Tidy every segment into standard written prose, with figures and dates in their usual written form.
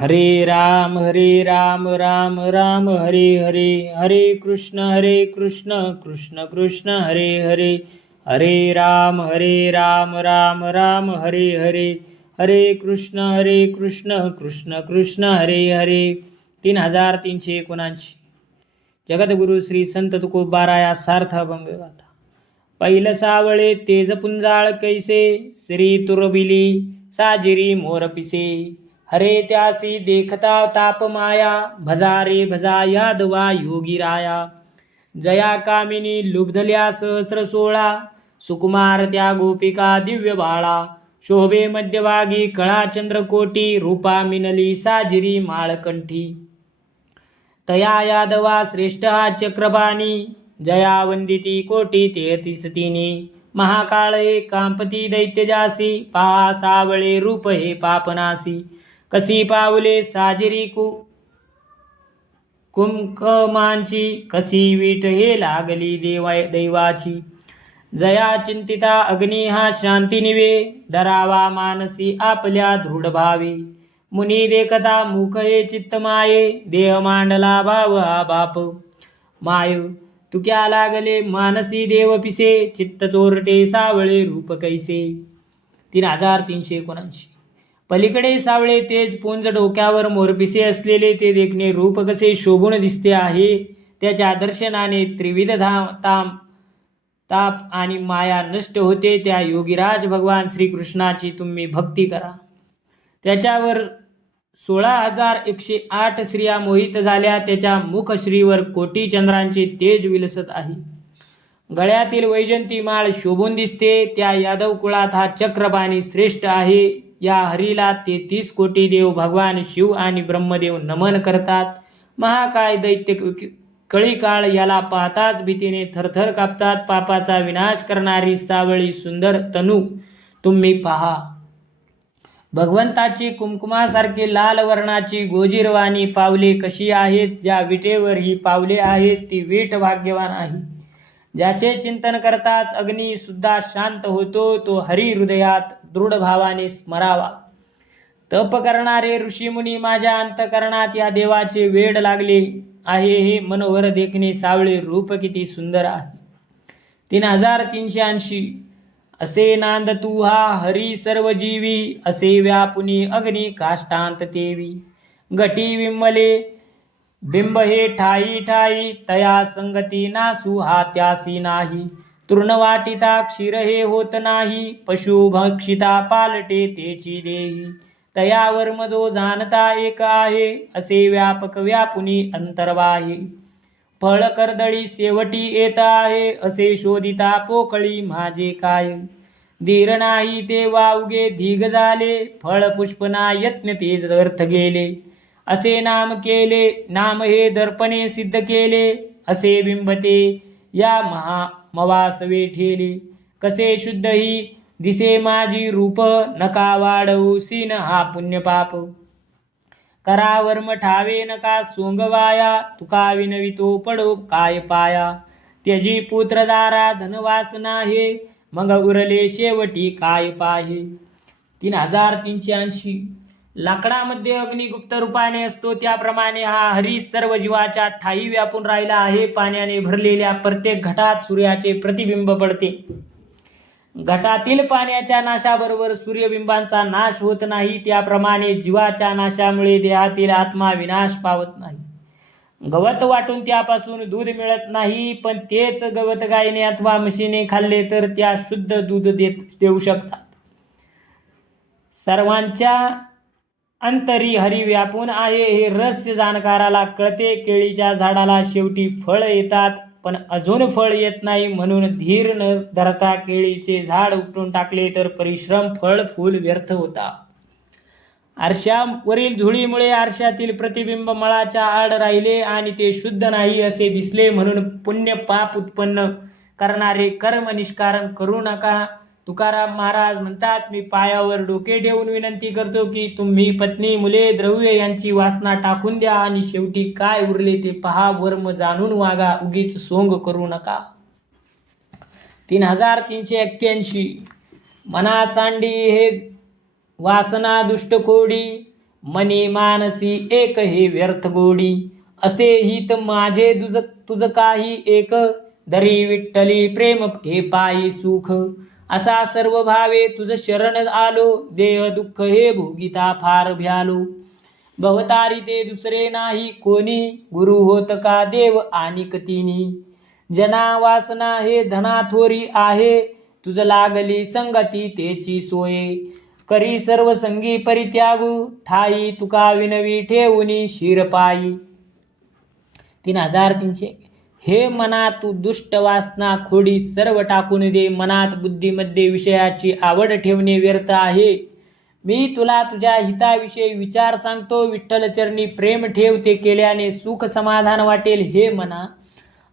हरे राम राम राम हरे हरे, हरे कृष्ण कृष्ण कृष्ण हरे हरे, हरे राम राम राम हरे हरे, हरे कृष्ण कृष्ण कृष्ण हरे हरे. 3379 जगद्गुरु श्री संत तुकोबाराया सार्थ अभंग गाथा. पैल सावळे तेज पुंजाळ कैसे, श्री तुरबिली साजिरी मोर पिसे. हरे त्यासी देखता ताप माया, भजा रे भजा यादवा योगी राया. जया कामिनी लुब्धल्या सहस्र सोळा, सुकुमार त्या गोपिका दिव्य बाळा. शोभे मध्यभागी कळा चंद्रकोटी, रूपा मिनली साजिरी माळकंठी. तया यादवा श्रेष्ठ हा चक्रपाणी, जया वंदिती कोटी तेहतीस तिनी. महाकाळ हे कांपती दैत्यजासी, पहा सावळे रूप हे पापनासी. कसी पावले साजिरी कुंकमांची, कसी वीट हे लागली दैवाची. जया चिंतिता अग्नी हा शांती निवे, धरावा मानसी आपल्या दृढ भावे. मुनी देखता मुख हे चित्त माये, देह मांडला भाव हा बाप माय. तुक्या लागले मानसी देव पिसे, चित्त चोरटे सावळे रूप कैसे. 3379 पलीकडे सावळे तेज पुंज, डोक्यावर मोरपिसे असलेले ते देखणे रूप कसे शोभून दिसते आहे. त्याच्या दर्शनाने त्रिविध ताप आणि माया नष्ट होते. त्या योगीराज भगवान श्रीकृष्णाची तुम्ही भक्ती करा. त्याच्यावर 16,108 स्त्रिया मोहित झाल्या. त्याच्या मुखश्रीवर कोटी चंद्रांचे तेज विलसत आहे. गळ्यातील वैजंती माळ शोभून दिसते. त्या यादव कुळात हा चक्रपाणी श्रेष्ठ आहे. या हरीला 33 कोटी देव भगवान शिव आणि ब्रह्मदेव नमन करतात. महाकाय दैत्य कळी काळ याला पाहताच भीतीने थरथर कापतात. पापाचा विनाश करणारी सावळी सुंदर तनू तुम्ही पहा. भगवंताची कुंकुमासारखी लाल वर्णाची गोजीरवाणी पावले कशी आहेत. ज्या विटेवर ही पावले आहेत ती वीट भाग्यवान आहे. ज्याचे चिंतन करताच अग्नी सुद्धा शांत होतो. तो हरी हृदयात दृढ भावाने स्मरावा. तप करणारे ऋषीमुनी माझ्या अंतकरणात या देवाचे वेड लागले आहे. हे मनोहर देखणे सावळे रूप किती सुंदर आहे. 3380 असे नांद तू हा हरी सर्व जीवी, असे व्यापुनी अग्नी काष्टांत तेवी. गटी विमले बिंब हे ठाई ठाई, तया संगती नासू हा त्यासी नाही. तृण वाटिता क्षीर हे होत नाही, पशु भक्षिता पालटे तेची देही. तयावर मधो जाणता एक आहे, असे व्यापक व्यापुनी अंतर्बाहे. फळ कर्दळी शेवटी येत आहे, असे शोधिता पोकळी माझे काय. धीर नाही ते वावगे धीग झाले, फळ पुष्पना यत्न ते व्यर्थ गेले. असे नाम केले नाम हे दर्पणे सिद्ध केले, असे बिंबते या मवासवे ठेले. कसे शुद्ध ही दिसे माझी रूप, नका वाढवू सीन हा पुण्य पाप. करा वर्म ठावे नका सोंगवाया, तुका विनवितो पडो काय पाया. त्यजी पुत्रदारा धनवासना हे, मग उरले शेवटी काय पाहे. 3380 लाकडामध्ये अग्नी गुप्त रूपाने असतो, त्याप्रमाणे हा हरी सर्व जीवाच्या ठाई व्यापून राहिला आहे. पाण्याने भरलेल्या प्रत्येक घटात सूर्याचे प्रतिबिंब पडते. घटातील पाण्याच्या नाशाबरोबर सूर्यबिंबांचा नाश होत नाही. त्याप्रमाणे जीवाच्या नाशामुळे देहातील आत्मा विनाश पावत नाही. गवत वाटून त्यापासून दूध मिळत नाही, पण तेच गवत गायीने अथवा म्हशीने खाल्ले तर त्या शुद्ध दूध देऊ शकतात. सर्वांच्या अंतरी हरी व्यापून आहे हे रहस्य जाणकाराला कळते. केळीच्या झाडाला शेवटी फळ येतात, पण अजून फळ येत नाही. म्हणून धीर न धरता केळीचे झाड उपटून टाकले तर परिश्रम फळ फूल व्यर्थ होता. आरशावरील धुळीमुळे आरशातील प्रतिबिंब मळाच्या आड राहिले आणि ते शुद्ध नाही असे दिसले. म्हणून पुण्य पाप उत्पन्न करणारे कर्म निष्कारण करू नका. तुकाराम महाराज म्हणतात, मी पायावर डोके ठेवून विनंती करतो की तुम्ही पत्नी मुले द्रव्य यांची वासना टाकून द्या आणि शेवटी काय उरले ते पहा. वर्म जाणून वागा, उगीच सोंग करू नका. 3381 मना सांडी हे वासना दुष्ट खोडी, मनी मानसी एक हे व्यर्थ गोडी, असे हित माझे तुझ काही एक, दरी विठ्ठली प्रेम हे पायी सुख, असा सर्व भावे तुझ शरण आलो, देह दुःख हे भोगिता फार भ्यालो, भवतारी ते दुसरे नाही कोणी, गुरु होत का देव आणि तिनी, जना वासना हे धना थोरी आहे, तुझ लागली संगती तेची सोये, करी सर्व संगी परित्यागू, ठाई तुका विनवी ठेवूनी शिरपायी. 3300. हे मना तू दुष्ट वासना खोडी सर्व टाकून दे, मनात बुद्धीमध्ये विषयाची आवड ठेवणे व्यर्थ आहे. मी तुला तुझ्या हिताविषयी विचार सांगतो, विठ्ठलचरणी प्रेम ठेव, ते केल्याने सुख समाधान वाटेल. हे मना,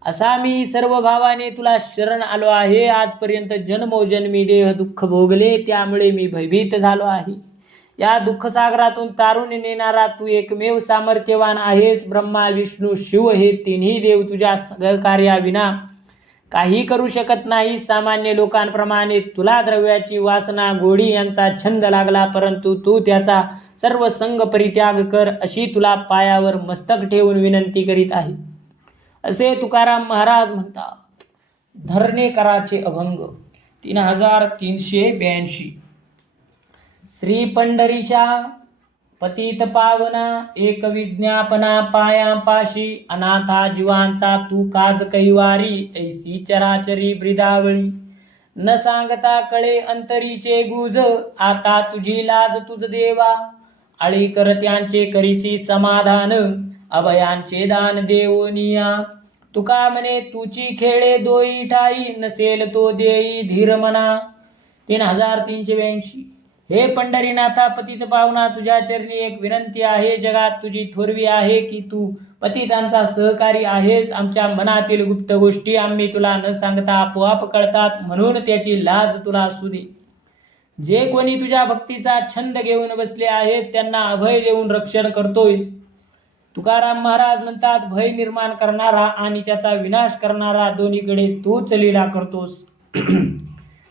असा मी सर्व भावाने तुला शरण आलो आहे. आजपर्यंत जन्मोजन्मी देह दुःख भोगले, त्यामुळे मी भयभीत झालो आहे. या दुःखसागरातून तारून नेणारा तू एकमेव सामर्थ्यवान आहेस. ब्रह्मा विष्णू शिव हे तिन्ही देव तुझ्या सहकार्याविना काही करू शकत नाही. सामान्य लोकांप्रमाणे तुला द्रव्याची वासना गोडी यांचा छंद लागला, परंतु तू त्याचा सर्व संग परित्याग कर, अशी तुला पायावर मस्तक ठेवून विनंती करीत आहे, असे तुकाराम महाराज म्हणतात. धरणेकराचे अभंग. 3382. श्री पंढरीशा पतित पावना, एक विज्ञापना पायापाशी, अनाथा जीवांचा तू काज कैवारी, ऐसी चराचरी ब्रिदावळी, न सांगता कळे अंतरीचे गुज, आता तुझी लाज तुझ देवा, आळी कर त्यांचे करिसी समाधान, अभयांचे दान देवोनिया, तुका म्हणे तुची खेळे दोई ठाई, नसेल तो देई धीर मना. 3382. हे पंढरीनाथा पतित पावना, तुझ्या चरणी एक विनंती आहे. जगात तुझी थोरवी आहे की तू पतितांचा सहकारी आहेस. आमच्या मनातील गुप्त गोष्टी आम्ही तुला न सांगता आपोआप कळतात, म्हणून त्याची लाज तुला असू दे. जे कोणी तुझ्या भक्तीचा छंद घेऊन बसले आहेत त्यांना अभय देऊन रक्षण करतोयस. तुकाराम महाराज म्हणतात, भय निर्माण करणारा आणि त्याचा विनाश करणारा दोन्हीकडे तूच लीला करतोस.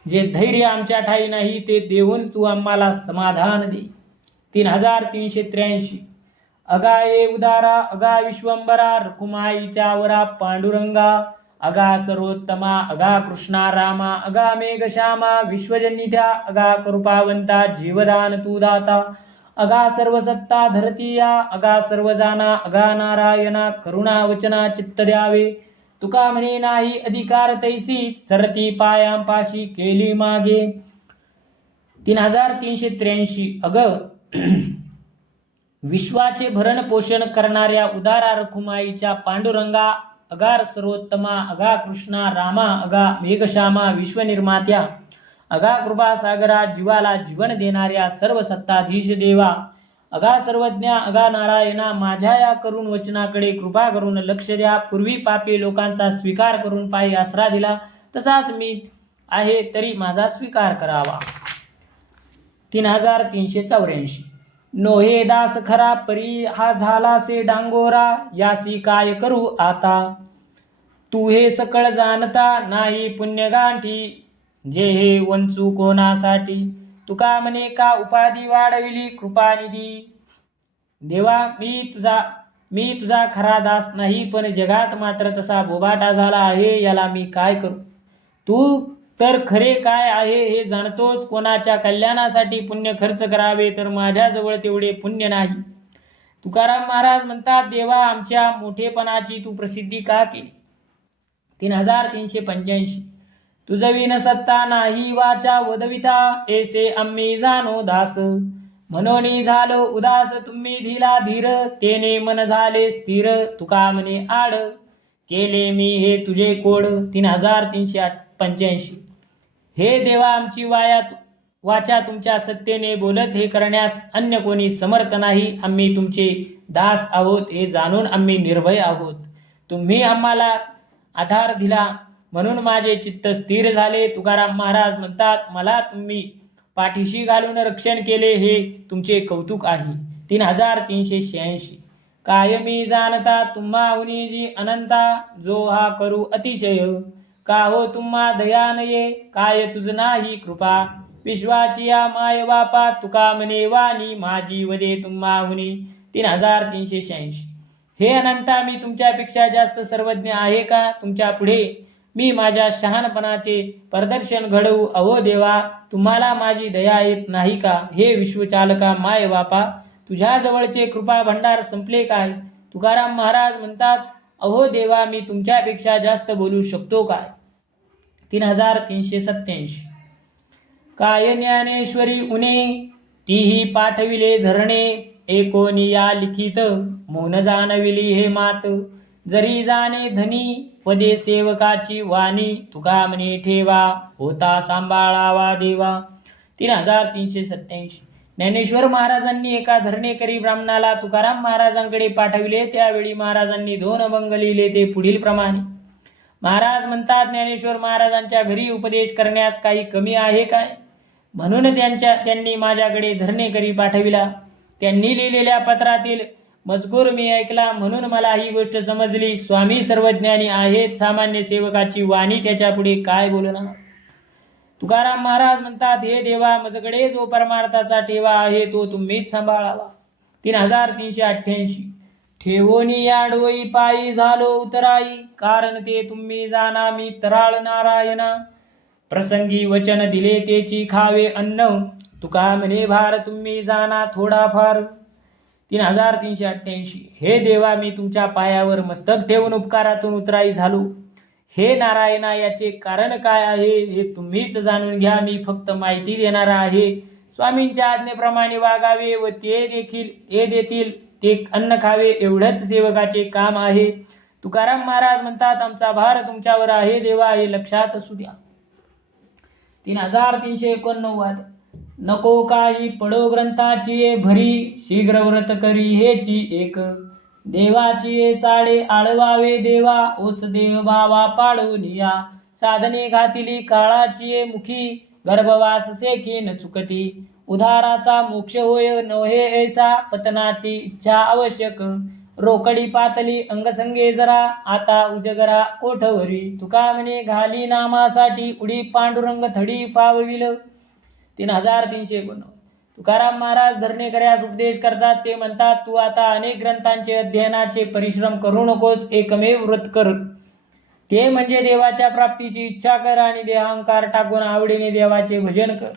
जे धैर्य आमच्या ठाई नाही ते देऊन तू आम्हाला समाधान दे. 3383. अगा ये उदारा, अगा विश्वंबरा, रखुमाईच्या वरा पांडुरंगा, अगा सर्वोत्तमा, अगा कृष्णा रामा, अगा मेघश्यामा विश्वजनित्या, अगा कृपावंता जीवदान तू दाता, अगा सर्वसत्ता धरतीया, अगा सर्वजाना, अगा नारायणा करुणा वचना चित्त द्यावे, तुका म्हणे नाही अधिकार तैसी, सरती पायांपाशी केली मागे. 3383. अग विश्वाचे भरण पोषण करणाऱ्या उदारा रखुमाईच्या पांडुरंगा, अगार सर्वोत्तमा, अगा कृष्णा रामा, अगा मेघश्यामा विश्वनिर्मात्या, अगा कृपा सागरा जीवाला जीवन देणाऱ्या सर्व सत्ताधीश देवा, अगा सर्वज्ञा, अगा नारायणा, माझ्या या करुण वचनाकडे कृपा करून लक्ष द्या. पूर्वी पापी लोकांचा स्वीकार करून पायी आसरा दिला, तसाच मी आहे तरी माझा स्वीकार करावा. 3384. नोहे दास खरा परी हा झाला से डांगोरा, यासी काय करू आता, तू हे सकळ जाणता नाही पुण्य गांठी, जे हे वंचू कोणासाठी, तुका म्हणे का उपाधी वाढविली कृपानिधी. देवा, मी तुझा खरा दास नाही, पण जगात मात्र तसा बोबाटा झाला आहे, याला मी काय करू. तू तर खरे काय आहे हे जाणतोस. कोणाच्या कल्याणासाठी पुण्य खर्च करावे तर माझ्याजवळ तेवढे पुण्य नाही. तुकाराम महाराज म्हणतात, देवा, आमच्या मोठेपणाची तू प्रसिद्धी का केली. 3385. तुझविन सत्ता नाही वाचा वदविता, ऐसे आम्ही जाणो दास, म्हणून झालो उदास तुम्ही धिला धीर, तेने मन झाले स्थिर, तुका म्हणे आड, केले मी हे तुझे कोड. 3385. हे देवा, आमची वाचा तुमच्या सत्तेने बोलत हे करण्यास अन्य कोणी समर्थ नाही. आम्ही तुमचे दास आहोत हे जाणून आम्ही निर्भय आहोत. तुम्ही आम्हाला आधार दिला म्हणून माझे चित्त स्थिर झाले. तुकाराम महाराज म्हणतात, मला तुम्ही पाठीशी घालून रक्षण केले हे तुमचे कौतुक आहे. 3386. काय मी जाणता तुम्हाहुनी जी अनंता, जो हा करू अतिशय, का हो तुम्हा दया नये, काय तुझ नाही कृपा, विश्वाची या माय बापा तुका म्हणे वाणी माझी वदे तुम्हाहुनी 3386. हे अनंता मी तुमच्यापेक्षा जास्त सर्वज्ञ आहे का? तुमच्या पुढे मी माझ्या शहाणपणाचे प्रदर्शन घडवू? अहो देवा, तुम्हाला माझी दया येत नाही का? हे विश्वचालका माय बापा, तुझ्या जवळचे कृपा भंडार संपले काय? तुकाराम महाराज म्हणतात, अहो देवा, मी तुमच्यापेक्षा जास्त बोलू शकतो काय? 3387. काय ज्ञानेश्वरी उने तीही पाठविले धरणे एकोणी या लिखित मौन जाणविली हे मात जरी जाणे धनी पदे सेवकाची वाणी तुका म्हणे ठेवा होता सांभाळावा देवा. 3387. ज्ञानेश्वर महाराजांनी एका धरणेकरी ब्राह्मणाला तुकाराम महाराजांकडे पाठविले. त्यावेळी महाराजांनी 2 अभंग लिहिले. ते पुढील प्रमाणे. महाराज म्हणतात, ज्ञानेश्वर महाराजांच्या घरी उपदेश करण्यास काही कमी आहे काय? म्हणून त्यांनी माझ्याकडे धरणेकरी पाठविला. त्यांनी लिहिलेल्या पत्रातील मजकूर मी ऐकला म्हणून मला ही गोष्ट समजली. स्वामी सर्वज्ञानी आहेत, सामान्य सेवकाची वाणी त्याच्या पुढे काय बोलणार? तुकाराम महाराज म्हणतात, हे देवा, माझ्याकडे जो परमार्थाचा ठेवा आहे तो तुम्हीच सांभाळावा. 3388. ठेवोनी या डोई पायी झालो उतराई कारण ते तुम्ही जाना मी तराळ नारायणा प्रसंगी वचन दिले तेची खावे अन्न तुका म्हणे भार तुम्ही जाना थोडाफार. 3388. हे देवा, मी तुमच्या पायावर मस्तक ठेवून उपकारातून उतराई झालो. हे नारायणा, याचे कारण काय आहे हे तुम्हीच जाणून घ्या. मी फक्त माहिती देणारा आहे. स्वामींच्या आज्ञेप्रमाणे वागावे व ते देतील ते अन्न खावे एवढंच सेवकाचे काम आहे. तुकाराम महाराज म्हणतात, आमचा भार तुमच्यावर आहे देवा, हे लक्षात असू द्या. 3389. नको काही पडो ग्रंथाची भरी शीघ्र व्रत करी हेची एक देवाची चाळे आळवावे देवा ओस देव बावा पाडून या साधने घातिली काळाची मुखी गर्भवास सेकी न चुकती उधाराचा मोक्ष होय नव्हे ऐसा पतनाची इच्छा आवश्यक रोकडी पातली अंगसंगे जरा आता उजगरा ओठवरी तुका म्हणे घाली नामासाठी उडी पांडुरंग थडी पावविल. 3389. तुकाराम महाराज धरणेकऱ्यास उपदेश करतात. ते म्हणतात, तू आता अनेक ग्रंथांचे अध्ययनाचे परिश्रम करू नकोस. एकमेव व्रत कर, ते म्हणजे देवाच्या प्राप्तीची इच्छा कर आणि देहांकार टाकून आवडीने देवाचे भजन कर.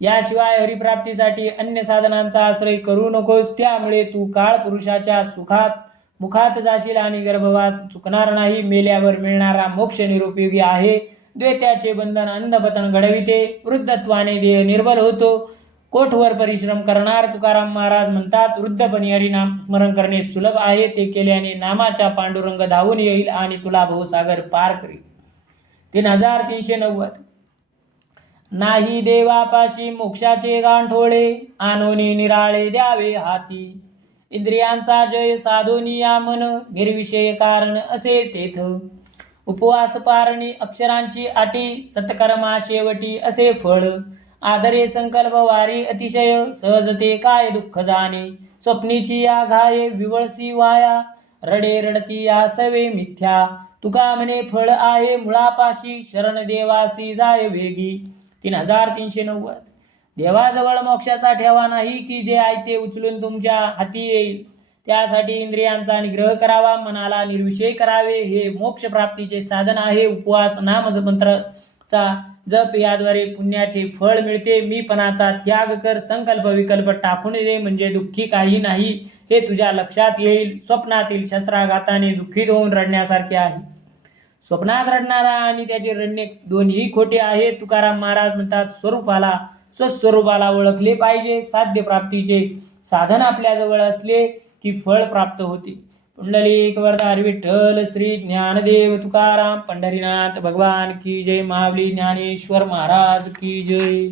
याशिवाय हरिप्राप्तीसाठी अन्य साधनांचा आश्रय करू नकोस. त्यामुळे तू काळ पुरुषाच्या मुखात जाशील आणि गर्भवास चुकणार नाही. मेल्यावर मिळणारा मोक्ष निरुपयोगी आहे. द्वैत्याचे बंधन अंधपतन घडविते. वृद्धत्वाने देह निर्बल होतो. कोठवर परिश्रम करणार. तुकाराम महाराज म्हणतात, वृद्धपणी हरिनाम स्मरण करणे सुलभ आहे. ते केल्याने नामाचा पांडुरंग धावून येईल आणि तुला भवसागर पार करील. 3390. नाही देवापाशी मोक्षाचे गांठोळे आणोनी निराळे द्यावे हाती इंद्रियांचा जय साधोनिया मन निर्विषय कारण असे तेथ उपवास पारणी अक्षरांची आटी सत्कर्मा शेवटी असे फळ आदरे संकल्प वारी अतिशय सहजते काय दुःख जाणे स्वप्नीची या घाये विवळसी वाया रडे रडती या सवे मिथ्या तुका म्हणे फळ आहे मुळापाशी शरण देवासी जाय वेगी. 3390. देवाजवळ मोक्षाचा ठेवा नाही की जे आहे ते उचलून तुमच्या हाती येईल. त्यासाठी इंद्रियांचा निग्रह करावा, मनाला निर्विषय करावे. हे मोक्ष प्राप्तीचे साधन आहे. उपवास नाम मंत्राचा जप याद्वारे पुण्याचे फळ मिळते. मीपणाचा त्याग कर, संकल्प विकल्प टाकून दे म्हणजे दुःखी काही नाही हे तुझ्या लक्षात येईल. स्वप्नातील शस्त्राघाताने दुःखित होऊन रडण्यासारखे आहे. स्वप्नात रडणारा आणि त्याचे रडणे दोन्ही खोटे आहे. तुकाराम महाराज म्हणतात, स्वस्वरूपाला ओळखले पाहिजे. साध्य प्राप्तीचे साधन आपल्याजवळ असले की फळ प्राप्त होते. पुंडलिक वरदार विठ्ठल श्री ज्ञानदेव तुकाराम पंढरीनाथ भगवान की जय. माऊली ज्ञानेश्वर महाराज की जय.